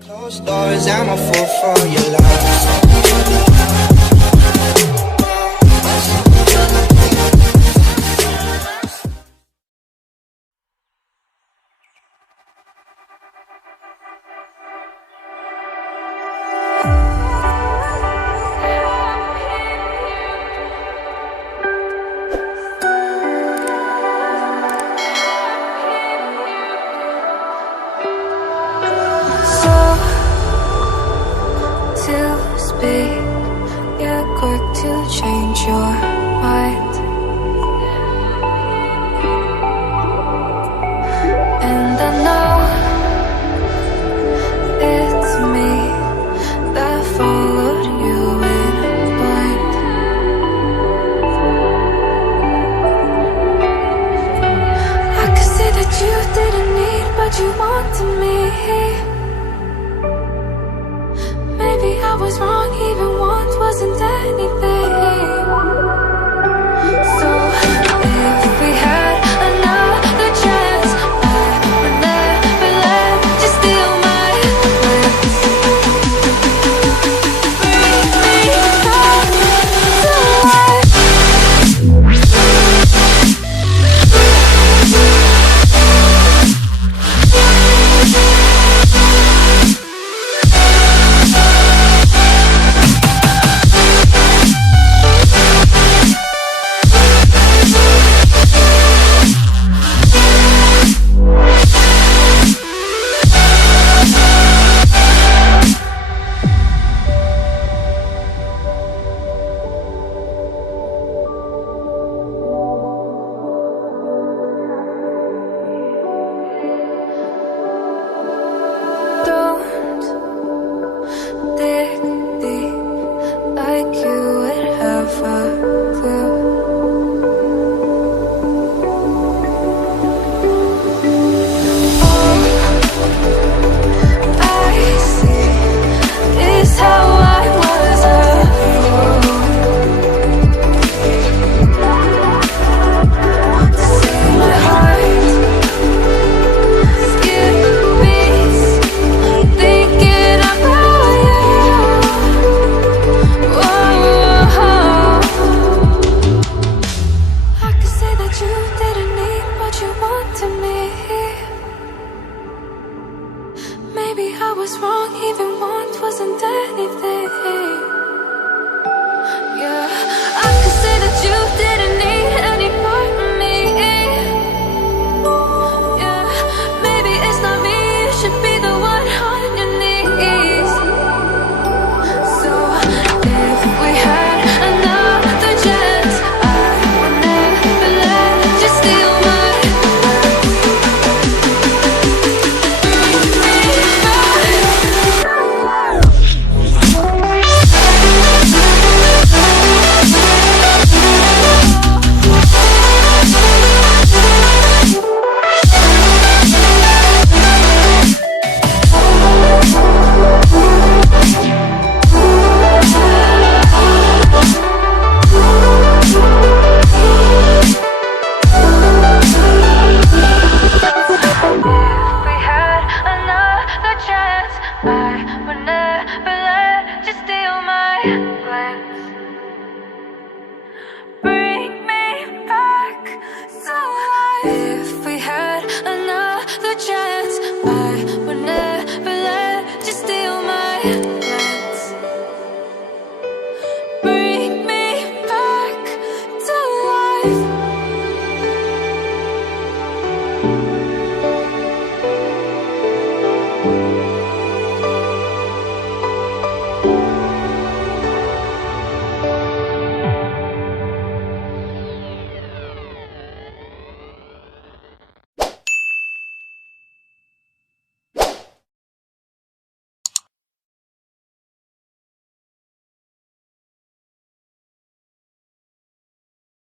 Closed doors, I'm a fool for your love. You're quick to change your mind, and I know it's me that followed you in blind. I could see that you didn't need what you wanted me. Maybe I was wrong, even want wasn't anything. So if we had another chance, I would never let you steal my lips. Bring me back to life. Don't dig deep like you would have a clue. All I see is how I was a fool to see my heart skip beats thinking about you. Whoa. I could say that you didn't need what you wanted me. Maybe I was wrong, even want wasn't anything. Yeah, I could say that you didn't need any part of me. Yeah, maybe it's not me, you should be the one on your knees. So if we had another chance, I would never let you steal my breath. If we had another chance, I would never let you steal my glance. Bring me back to life. If we had another chance, I would never let you steal my glance. Bring me back to life.